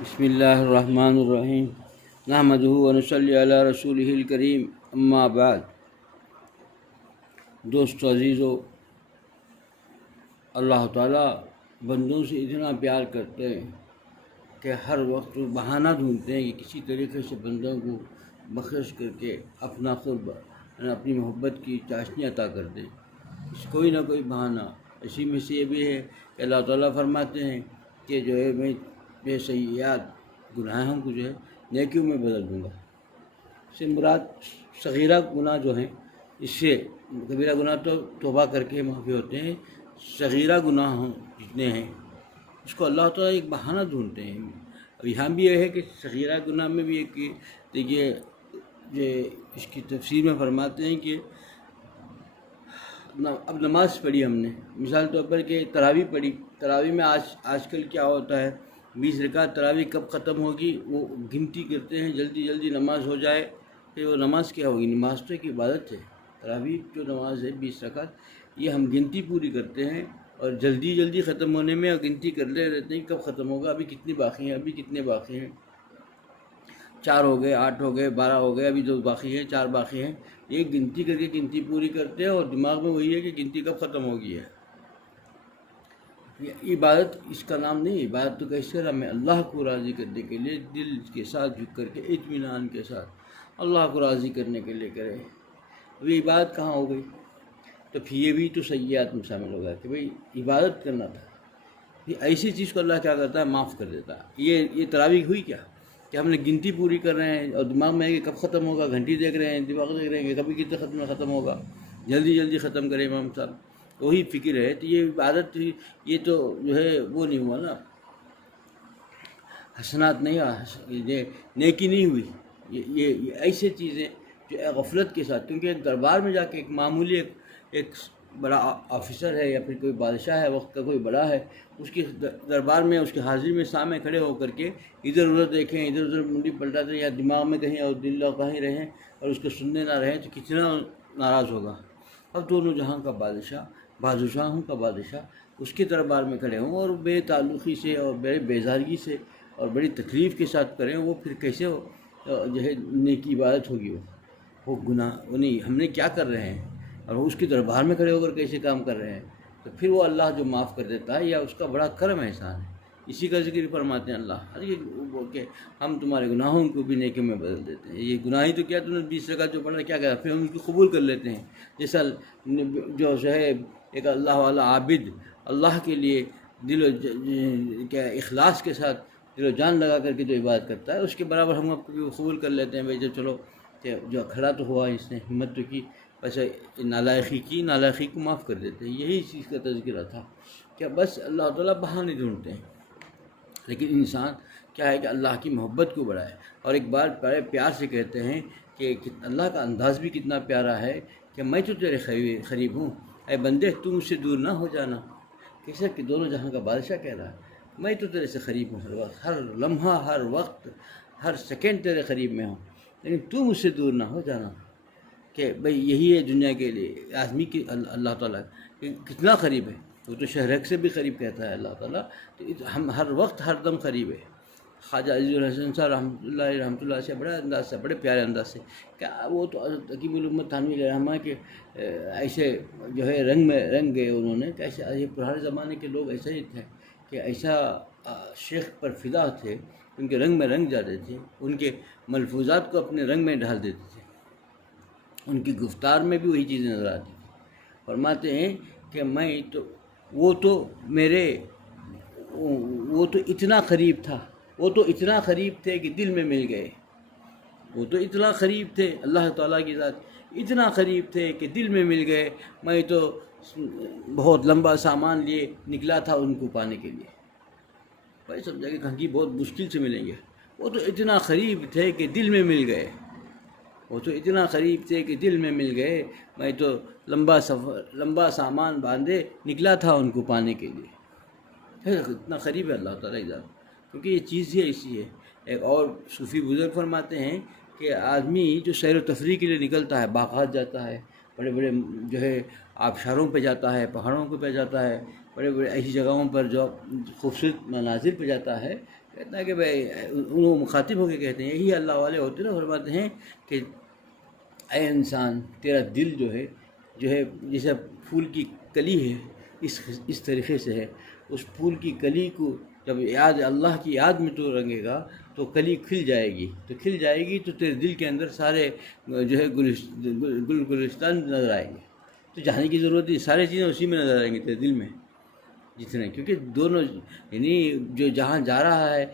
بسم اللہ الرحمن الرحیم نحمدہ ونصلی علی رسولہ الکریم اما بعد۔ دوستو عزیزو، اللہ تعالیٰ بندوں سے اتنا پیار کرتے ہیں کہ ہر وقت بہانہ ڈھونڈتے ہیں کہ کسی طریقے سے بندوں کو بخش کر کے اپنا قرب اپنی محبت کی چاشنی عطا کر دیں۔ کوئی نہ کوئی بہانہ اسی میں سے یہ بھی ہے کہ اللہ تعالیٰ فرماتے ہیں کہ جو ہے میں بے سیئات گناہوں کو جو ہے نیکیوں میں بدل دوں گا۔ اس سے مراد صغیرہ گناہ جو ہیں، اس سے کبیرہ گناہ تو توبہ کر کے معافی ہوتے ہیں، صغیرہ گناہ جتنے ہیں اس کو اللہ تعالیٰ ایک بہانہ ڈھونڈتے ہیں۔ اب یہاں بھی یہ ہے کہ صغیرہ گناہ میں بھی ایک دیکھیے یہ اس کی تفسیر میں فرماتے ہیں کہ اب نماز پڑھی ہم نے، مثال طور پر کہ تراویح پڑھی، تراویح میں آج کل کیا ہوتا ہے 20 رکعت تراویح کب ختم ہوگی وہ گنتی کرتے ہیں، جلدی جلدی نماز ہو جائے کہ وہ نماز کیا ہوگی؟ نماز تو ایک عبادت ہے، تراویح جو نماز ہے 20 رکعت یہ ہم گنتی پوری کرتے ہیں اور جلدی جلدی ختم ہونے میں اور گنتی کرتے رہتے ہیں کب ختم ہوگا، ابھی کتنی باقی ہیں، ابھی کتنے باقی ہیں، 4 ہو گئے، 8 ہو گئے، 12 ہو گئے، ابھی 2 باقی ہیں، 4 باقی ہیں، یہ گنتی کر کے گنتی پوری کرتے ہیں اور دماغ میں وہی ہے کہ گنتی کب ختم ہوگی ہے۔ یہ عبادت اس کا نام نہیں، عبادت تو کیسے نام ہے؟ اللہ کو راضی کرنے کے لیے دل کے ساتھ جھک کر کے اطمینان کے ساتھ اللہ کو راضی کرنے کے لیے کرے، ابھی عبادت کہاں ہو گئی؟ تو پھر یہ بھی تو سیئات میں شامل ہوگا کہ بھئی عبادت کرنا تھا، یہ ایسی چیز کو اللہ کیا کرتا ہے؟ معاف کر دیتا ہے۔ یہ تراویح ہوئی کیا کہ ہم نے گنتی پوری کر رہے ہیں اور دماغ میں ہے کہ کب ختم ہوگا، گھنٹی دیکھ رہے ہیں، دماغ دیکھ رہے ہیں کہ کبھی کتنے ختم ہوگا، جلدی جلدی ختم کریں امام صاحب، وہی فکر ہے۔ تو یہ عبادت یہ تو جو ہے وہ نہیں ہوا نا، حسنات نہیں ہوا، نیکی نہیں ہوئی۔ یہ ایسے چیزیں جو غفلت کے ساتھ، کیونکہ ایک دربار میں جا کے ایک معمولی ایک بڑا آفیسر ہے یا پھر کوئی بادشاہ ہے، وقت کا کوئی بڑا ہے، اس کے دربار میں اس کے حاضری میں سامنے کھڑے ہو کر کے ادھر ادھر دیکھیں، ادھر ادھر منڈی پلٹاتے یا دماغ میں کہیں اور دل کہیں رہیں اور اس کو سننے نہ رہیں تو کتنا ناراض ہوگا۔ اب دونوں جہاں کا بادشاہ، بادشاہوں کا بادشاہ اس کے دربار میں کھڑے ہوں اور بے تعلقی سے اور بے بیزارگی سے اور بڑی تکلیف کے ساتھ کریں، وہ پھر کیسے جو ہے نیکی عبادت ہوگی؟ وہ گناہ وہ نہیں، ہم نے کیا کر رہے ہیں اور اس کے دربار میں کھڑے ہو کر کیسے کام کر رہے ہیں؟ تو پھر وہ اللہ جو معاف کر دیتا ہے یا اس کا بڑا کرم احسان ہے، اسی کا ذکر فرماتے ہیں اللہ کہ ہم تمہارے گناہوں کو بھی نیکی میں بدل دیتے ہیں۔ یہ گناہ ہی تو کیا تم نے 20 رکعت جو پڑھا کیا کیا، پھر ہم ان کو قبول کر لیتے ہیں۔ جیسا جو ہے ایک اللہ والا عابد اللہ کے لیے دل و کیا اخلاص کے ساتھ دل و جان لگا کر کے جو عبادت کرتا ہے، اس کے برابر ہم آپ کو بھی قبول کر لیتے ہیں۔ بھائی جو چلو کہ جو کھڑا تو ہوا، اس نے ہمت تو کی، ویسے نالائقی کو معاف کر دیتے ہیں۔ یہی چیز کا تذکرہ تھا کہ بس اللہ تعالیٰ بہانے ڈھونڈتے ہیں، لیکن انسان کیا ہے کہ اللہ کی محبت کو بڑھائے۔ اور ایک بار بڑے پیار سے کہتے ہیں کہ اللہ کا انداز بھی کتنا پیارا ہے کہ میں تو تیرے قریب ہوں، اے بندے تو مجھ سے دور نہ ہو جانا۔ کیسے کہ دونوں جہاں کا بادشاہ کہہ رہا ہے میں تو تیرے سے قریب ہوں، ہر وقت، ہر لمحہ، ہر وقت، ہر سیکنڈ تیرے قریب میں ہوں، لیکن تو مجھ سے دور نہ ہو جانا۔ کہ بھئی یہی ہے دنیا کے لیے آدمی کی اللہ تعالیٰ کتنا قریب ہے، وہ تو شہرک سے بھی قریب کہتا ہے اللہ تعالیٰ، تو ہم ہر وقت ہر دم قریب ہے۔ خواجہ عزیز الحسن صاحب رحمۃ اللہ سے بڑا انداز سے، بڑے پیارے انداز سے، کہ وہ تو حکیم الامت تھانوی علیہ الرحمہ کے ایسے جو ہے رنگ میں رنگ گئے انہوں نے، کہ ایسے یہ پرانے زمانے کے لوگ ایسے ہی تھے کہ ایسا شیخ پر فدا تھے، ان کے رنگ میں رنگ جاتے تھے، ان کے ملفوظات کو اپنے رنگ میں ڈھال دیتے تھے، ان کی گفتار میں بھی وہی چیزیں نظر آتی تھیں۔ فرماتے ہیں کہ میں تو وہ تو اتنا قریب تھا، وہ تو اتنا قریب تھے کہ دل میں مل گئے، وہ تو اتنا قریب تھے، اللہ تعالیٰ کی ذات اتنا قریب تھے کہ دل میں مل گئے، میں تو بہت لمبا سامان لیے نکلا تھا ان کو پانے کے لیے۔ بھائی سمجھا کہ کہیں بہت مشکل سے ملیں گے، وہ تو اتنا قریب تھے کہ دل میں مل گئے، وہ تو اتنا قریب تھے کہ دل میں مل گئے، میں تو لمبا سامان باندھے نکلا تھا ان کو پانے کے لیے۔ اتنا قریب ہے اللہ تعالیٰ کی ذات، کیونکہ یہ چیز ہی ایسی ہے۔ ایک اور صوفی بزرگ فرماتے ہیں کہ آدمی جو سیر و تفریح کے لیے نکلتا ہے، باغات جاتا ہے، بڑے بڑے جو ہے آبشاروں پہ جاتا ہے، پہاڑوں پہ جاتا ہے، بڑے بڑے ایسی جگہوں پر جو خوبصورت مناظر پہ جاتا ہے، کہتا ہے کہ بھائی انہوں مخاطب ہو کے کہتے ہیں، یہی اللہ والے ہوتے ہیں نا، فرماتے ہیں کہ اے انسان تیرا دل جو ہے جیسے پھول کی کلی ہے، اس طریقے سے ہے. اس پھول کی کلی کو جب اللہ کی یاد میں تو رنگے گا تو کلی کھل جائے گی، تو تیرے دل کے اندر سارے جو ہے گلستان نظر آئیں گے. تو جانے کی ضرورت نہیں، سارے چیزیں اسی میں نظر آئیں گی تیرے دل میں جتنے، کیونکہ دونوں یعنی جو جہاں جا رہا ہے،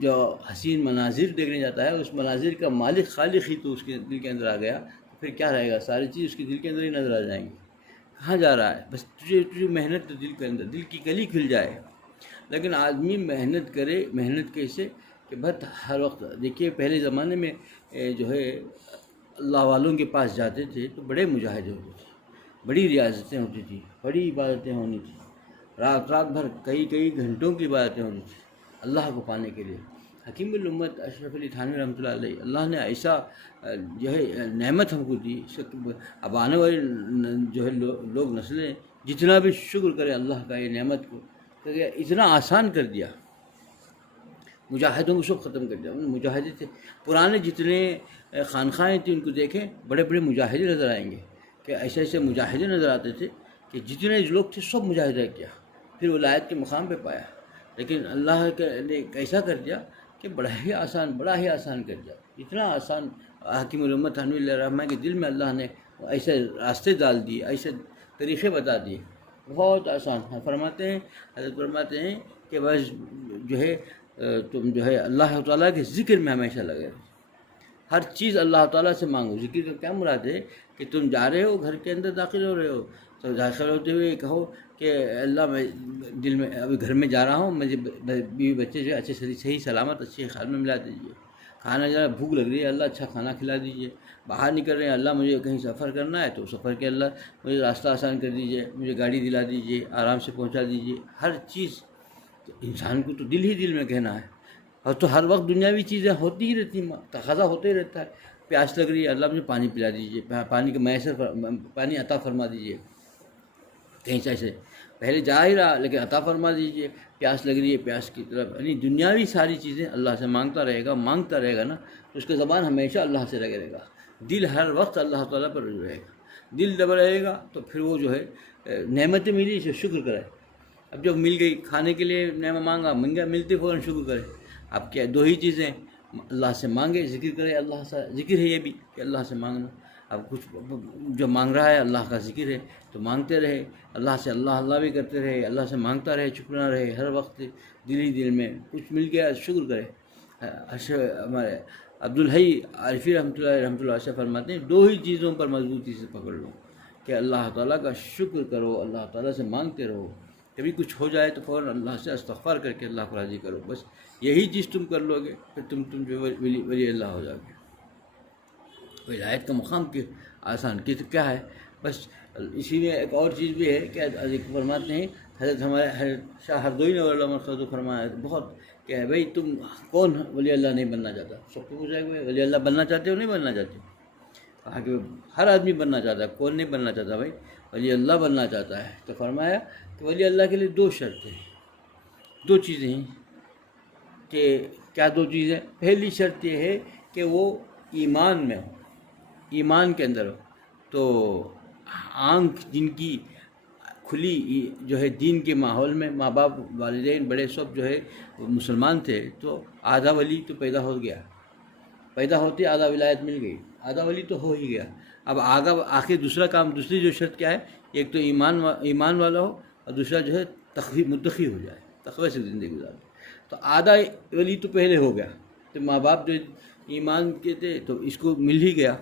جو حسین مناظر دیکھنے جاتا ہے، اس مناظر کا مالک خالق ہی تو اس کے دل کے اندر آ گیا، پھر کیا رہے گا؟ ساری چیز اس کے دل کے اندر ہی نظر آ جائیں گی. کہاں جا رہا ہے؟ بس تجھے محنت، تو دل کے اندر دل کی کلی کھل جائے. لیکن آدمی محنت کرے، محنت کیسے کہ بس ہر وقت دیکھیے پہلے زمانے میں جو ہے اللہ والوں کے پاس جاتے تھے تو بڑے مجاہدے ہوتے تھے، بڑی ریاضتیں ہوتی تھیں، بڑی عبادتیں ہونی تھیں، رات بھر کئی گھنٹوں کی عبادتیں ہونی تھیں اللہ کو پانے کے لیے. حکیم الامت اشرف علی تھانوی رحمۃ اللہ علیہ، اللہ نے ایسا جو ہے نعمت ہم کو دی. اب آنے والی جو ہے لوگ نسلیں جتنا بھی شکر کرے اللہ کا یہ نعمت کو، کہ اتنا آسان کر دیا، مجاہدوں کو سب ختم کر دیا. مجاہدے تھے پرانے جتنے خانقاہیں تھیں، ان کو دیکھیں بڑے بڑے مجاہدے نظر آئیں گے، کہ ایسے مجاہدے نظر آتے تھے کہ جتنے لوگ تھے سب مجاہدہ کیا، پھر ولایت کے مقام پہ پایا. لیکن اللہ نے کیسا کر دیا کہ بڑا ہی آسان کر دیا. اتنا آسان حکیم الامت تھانوی علیہ الرحمہ کے دل میں اللہ نے ایسے راستے ڈال دیے، ایسے طریقے بتا دیے، بہت آسان. حضرت فرماتے ہیں کہ بس جو ہے تم جو ہے اللہ تعالیٰ کے ذکر میں ہمیشہ لگے رہو، ہر چیز اللہ تعالیٰ سے مانگو. ذکر کا کیا مراد ہے کہ تم جا رہے ہو گھر کے اندر داخل ہو رہے ہو تو داخل ہوتے ہوئے کہو کہ اللہ میں دل میں ابھی گھر میں جا رہا ہوں، مجھے بیوی بچے جو ہے اچھے صحیح سلامت اچھے خیال میں ملا دیجیے. کھانا جو ہے بھوک لگ رہی ہے، اللہ اچھا کھانا کھلا دیجیے. باہر نکل رہے ہیں، اللہ مجھے کہیں سفر کرنا ہے تو سفر کے اللہ مجھے راستہ آسان کر دیجیے، مجھے گاڑی دلا دیجیے، آرام سے پہنچا دیجیے. ہر چیز انسان کو تو دل میں کہنا ہے. اور تو ہر وقت دنیاوی چیزیں ہوتی ہی رہتی ہیں، تقاضا ہوتے ہی رہتا ہے. پیاس لگ رہی ہے، اللہ مجھے پانی پلا دیجیے، پانی کا میسر پانی عطا فرما دیجیے. کہیں سے ایسے پہلے جا ہی رہا لیکن عطا فرما دیجیے. پیاس لگ رہی ہے، پیاس کی طرف یعنی دنیاوی ساری چیزیں اللہ سے مانگتا رہے گا نا، تو اس کا زبان ہمیشہ اللہ سے لگے رہے گا. دل ہر وقت اللہ تعالیٰ پر رجوع رہے گا. دل جب رہے گا تو پھر وہ جو ہے نعمتیں ملی اسے شکر کرے. اب جب مل گئی کھانے کے لیے نعمت مانگا، ملتے فوراً شکر کرے. اب کیا دو ہی چیزیں، اللہ سے مانگے، ذکر کرے. اللہ سے ذکر ہے یہ بھی کہ اللہ سے مانگنا. اب کچھ جو مانگ رہا ہے اللہ کا ذکر ہے تو مانگتے رہے، اللہ سے اللہ بھی کرتے رہے، اللہ سے مانگتا رہے، چپنا رہے. ہر وقت دل میں کچھ مل گیا شکر کرے. ہمارے عبدالحی عارفی رحمۃ اللہ سے فرماتے ہیں دو ہی چیزوں پر مضبوطی سے پکڑ لو کہ اللہ تعالیٰ کا شکر کرو، اللہ تعالیٰ سے مانگتے رہو. کبھی کچھ ہو جائے تو فوراً اللہ سے استغفار کر کے اللہ کو راضی کرو. بس یہی چیز تم کر لو گے پھر تم جو ولی اللہ ہو جاؤ گے. ولایت کا مقام کی آسان کی تو کیا ہے، بس اسی میں ایک اور چیز بھی ہے کہ فرماتے ہیں حضرت ہمارے حضرت شاہ ہردوئی نے خود فرمایا بہت کہ بھائی تم کون ولی اللہ نہیں بننا چاہتا. سب کو پوچھا کہ ولی اللہ بننا چاہتے ہو نہیں بننا چاہتے؟ کہا کہ ہر آدمی بننا چاہتا ہے، کون نہیں بننا چاہتا بھائی؟ ولی اللہ بننا چاہتا ہے. تو فرمایا کہ ولی اللہ کے لیے دو شرطیں ہیں، دو چیزیں ہیں. کہ کیا دو چیزیں؟ پہلی شرط یہ ہے کہ وہ ایمان میں ہو، ایمان کے اندر ہو. تو آنکھ جن کی کھلی جو ہے دین کے ماحول میں، ماں باپ والدین بڑے سب جو ہے مسلمان تھے، تو آدھا ولی تو پیدا ہو گیا، پیدا ہوتے آدھا ولایت مل گئی، آدھا ولی تو ہو ہی گیا. اب آخر دوسرا کام، دوسری جو شرط کیا ہے، ایک تو ایمان والا ہو اور دوسرا جو ہے متقی ہو جائے، تقوی سے زندگی گزارے. تو آدھا ولی تو پہلے ہو گیا. تو ماں باپ جو ایمان کے تھے تو اس کو مل ہی گیا،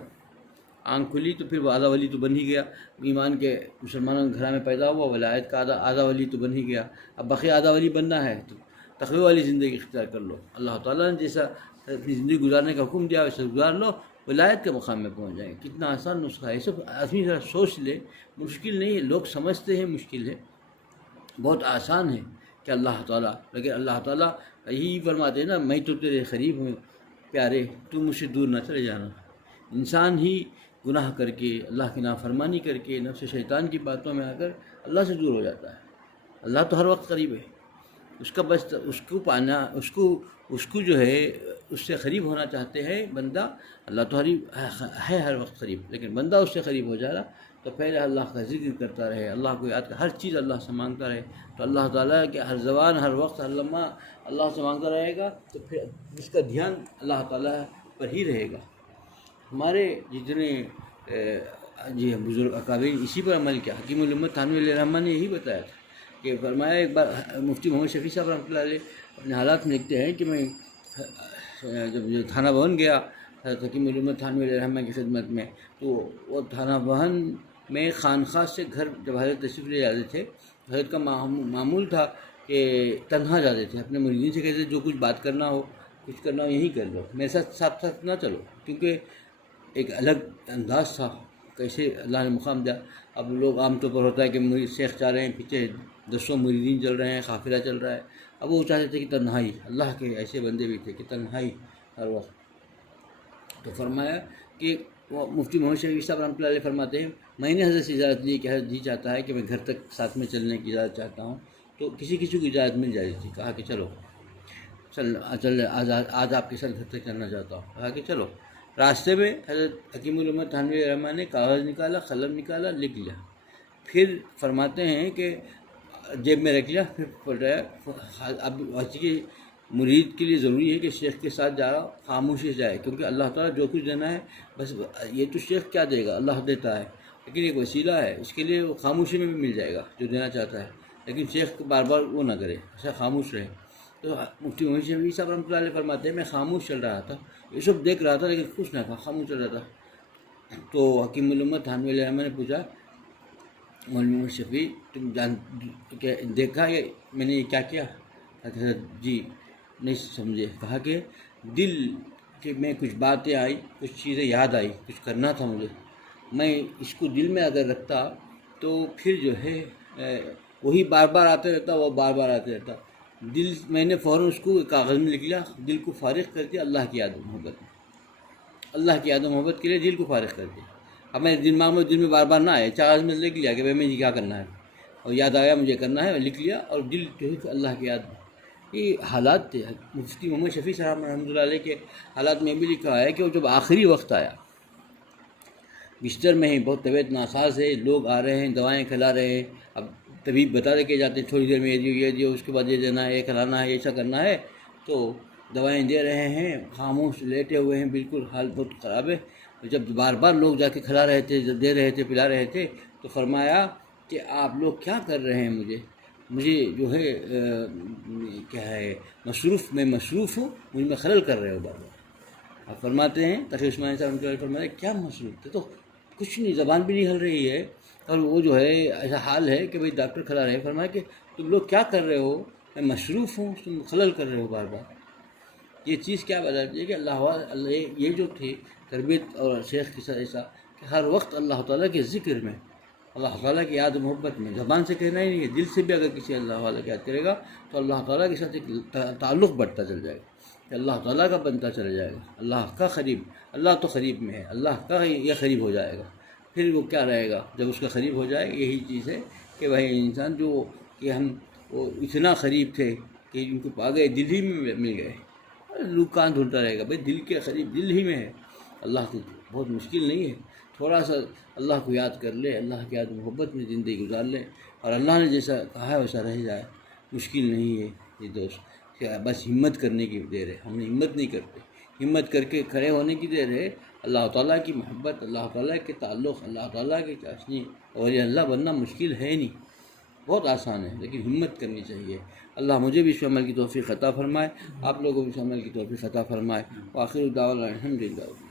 آنکھ کھلی تو پھر وہ آدھا ولی تو بن ہی گیا. ایمان کے مسلمانوں کے گھر میں پیدا ہوا، ولایت کا آدھا ولی تو بن ہی گیا. اب باقی آدھا ولی بننا ہے تو تقوی والی زندگی اختیار کر لو. اللہ تعالیٰ نے جیسا اپنی زندگی گزارنے کا حکم دیا ویسے گزار لو، ولایت کے مقام میں پہنچ جائیں گے. کتنا آسان نسخہ ہے. یہ سب آدمی ذرا سوچ لے، مشکل نہیں ہے. لوگ سمجھتے ہیں مشکل ہے، بہت آسان ہے کہ اللہ تعالیٰ، لیکن اللہ تعالیٰ یہی فرماتے ہیں نا، میں تو تیرے قریب ہوں پیارے، تو مجھ سے دور نہ چلے جانا. انسان ہی گناہ کر کے، اللہ کی نافرمانی کر کے، نفس شیطان کی باتوں میں آ کر اللہ سے دور ہو جاتا ہے. اللہ تو ہر وقت قریب ہے. اس کا بس اس کو پانا، اس کو جو ہے اس سے قریب ہونا چاہتے ہیں بندہ، اللہ تو ہے ہر وقت قریب، لیکن بندہ اس سے قریب ہو جا رہا تو پہلے اللہ کا ذکر کرتا رہے، اللہ کو یاد کر، ہر چیز اللہ سے مانگتا رہے، تو اللہ تعالیٰ کے ہر زبان ہر وقت ہر لمحہ اللہ سے مانگتا رہے گا، تو پھر اس کا دھیان اللہ تعالیٰ پر ہی رہے گا۔ ہمارے جتنے جی بزرگ اکابرین اسی پر عمل کیا۔ حکیم الامت تھانوی علیہ الرحمٰ نے یہی بتایا تھا کہ فرمایا، ایک بار مفتی محمد شفیع صاحب رحمۃ اللہ علیہ اپنے حالات میں لکھتے ہیں کہ میں جب تھانہ بھون گیا حکیم الامت تھانوی علیہ الرحمٰ کی خدمت میں، تو وہ تھانہ بھون میں خانقاہ سے گھر جب حضرت تشریف لے جاتے تھے، حضرت کا معمول تھا کہ تنہا جاتے تھے، اپنے مریدین سے کہتے تھے جو کچھ بات کرنا ہو، کچھ کرنا ہو یہی کر لو، میرے ساتھ نہ چلو، کیونکہ ایک الگ انداز تھا کیسے اللہ نے مقام دیا۔ اب لوگ عام طور پر ہوتا ہے کہ مرید شیخ چاہ رہے ہیں، پیچھے 200 مریدین چل رہے ہیں، قافلہ چل رہا ہے، اب وہ چاہتے تھے کہ تنہائی، اللہ کے ایسے بندے بھی تھے کہ تنہائی ہر وقت۔ تو فرمایا کہ وہ مفتی محمد شفیع صاحب رحمۃ اللہ علیہ فرماتے ہیں، میں نے حضرت سے اجازت لی کہ حضرت جی چاہتا ہے کہ میں گھر تک ساتھ میں چلنے کی اجازت چاہتا ہوں، تو کسی کو اجازت مل جاتی تھی، کہا کہ چلو آج آپ کے ساتھ گھر تک چلنا چاہتا ہوں، کہا کہ چلو۔ راستے میں حضرت حکیم الامت تھانوی الرحمٰ نے کاغذ نکالا، قلم نکالا، لکھ لیا، پھر فرماتے ہیں کہ جیب میں رکھ لیا، پھر پڑھ رہا۔ اب کہ مرید کے لیے ضروری ہے کہ شیخ کے ساتھ جا رہا خاموشی سے جائے، کیونکہ اللہ تعالیٰ جو کچھ دینا ہے بس یہ تو شیخ کیا دے گا، اللہ دیتا ہے، لیکن ایک وسیلہ ہے، اس کے لیے وہ خاموشی میں بھی مل جائے گا جو دینا چاہتا ہے، لیکن شیخ بار بار وہ نہ کرے، ایسا خاموش رہے۔ تو مفتی محمد شفیع صاحب رحمۃ اللہ علیہ فرماتے ہیں، میں خاموش چل رہا تھا، یہ سب دیکھ رہا تھا لیکن خوش نہ تھا، خاموش چل رہا تھا۔ تو حکیم الامت تھانوی علیہ الرحمٰ نے پوچھا، مولوی محمد شفیع تم دیکھا یہ میں نے یہ کیا کیا؟ جی نہیں سمجھے۔ کہا کہ دل کہ میں کچھ باتیں آئی، کچھ چیزیں یاد آئی، کچھ کرنا تھا مجھے، میں اس کو دل میں اگر رکھتا تو پھر جو ہے وہی بار بار آتے رہتا، وہ بار بار آتے رہتا، دل میں نے فوراً اس کو کاغذ میں لکھ لیا، دل کو فارغ کر دیا اللہ کی یاد و محبت میں، اللہ کی یاد و محبت کے لیے دل کو فارغ کر دیا۔ اب میرے دماغ میں دل میں بار بار نہ آئے، کاغذ میں لکھ لیا کہ بھائی مجھے کیا کرنا ہے، اور یاد آیا مجھے کرنا ہے، لکھ لیا، اور دل جو ہے اللہ کی یاد میں۔ یہ حالات تھے مفتی محمد شفیع صاحب رحمۃ اللہ علیہ کے حالات میں بھی لکھا ہے کہ وہ جب آخری وقت آیا، بستر میں ہی بہت طبیعت ناساز ہے، لوگ آ رہے ہیں، دوائیں کھلا رہے ہیں، اب طبیب بتا دے کے جاتے ہیں تھوڑی دیر میں یہ دیو اس کے بعد یہ دینا ہے، یہ کھلانا ہے، ایسا کرنا ہے، تو دوائیں دے رہے ہیں، خاموش لیٹے ہوئے ہیں، بالکل حال بہت خراب ہے۔ جب بار بار لوگ جا کے کھلا رہے تھے، دے رہے تھے، پلا رہے تھے، تو فرمایا کہ آپ لوگ کیا کر رہے ہیں، مجھے جو ہے کیا ہے میں مصروف ہوں، مجھ میں خلل کر رہے ہو بار بار۔ آپ فرماتے ہیں تقی عثمانی صاحب فرماتے ہیں کیا مصروف تھے، تو کچھ نہیں، زبان بھی نہیں ہل رہی ہے، اور وہ جو ہے ایسا حال ہے کہ بھئی ڈاکٹر کھلا رہے ہیں، فرمایا کہ تم لوگ کیا کر رہے ہو، میں مصروف ہوں، تم خلل کر رہے ہو بار بار۔ یہ چیز کیا بتاتی ہے کہ اللہ یہ جو تھی تربیت اور شیخ کے ساتھ ایسا کہ ہر وقت اللہ تعالیٰ کے ذکر میں، اللہ تعالیٰ کی یاد و محبت میں، زبان سے کہنا ہی نہیں ہے، دل سے بھی اگر کسی اللہ تعالیٰ کی یاد کرے گا تو اللہ تعالیٰ کے ساتھ ایک تعلق بڑھتا چل جائے گا، کہ اللہ تعالیٰ کا بنتا چلا جائے گا، اللہ کا قریب، اللہ تو قریب میں ہے، اللہ کا یہ قریب ہو جائے گا، پھر وہ کیا رہے گا جب اس کا قریب ہو جائے۔ یہی چیز ہے کہ بھائی انسان جو کہ ہم وہ اتنا قریب تھے کہ ان کو پا گئے، دل ہی میں مل گئے، لوگ کہاں ڈھونڈتا رہے گا، بھائی دل کے قریب، دل ہی میں ہے، اللہ کو بہت مشکل نہیں ہے، تھوڑا سا اللہ کو یاد کر لے، اللہ کی یاد محبت میں زندگی گزار لے، اور اللہ نے جیسا کہا ہے ویسا رہ جائے، مشکل نہیں ہے یہ دوست، کہ بس ہمت کرنے کی دیر ہے، ہم نے ہمت نہیں کرتے، ہمت کر کے کھڑے ہونے کی دیر ہے، اللہ تعالیٰ کی محبت، اللہ تعالیٰ کے تعلق، اللہ تعالیٰ کی چاشنی اور یہ اللہ بننا مشکل ہے نہیں، بہت آسان ہے، لیکن ہمت کرنی چاہیے۔ اللہ مجھے بھی اس عمل کی توفیق عطا فرمائے، آپ لوگوں کو بھی اس عمل کی توفیق عطا فرمائے۔ وآخر دعوانا الحمدللہ۔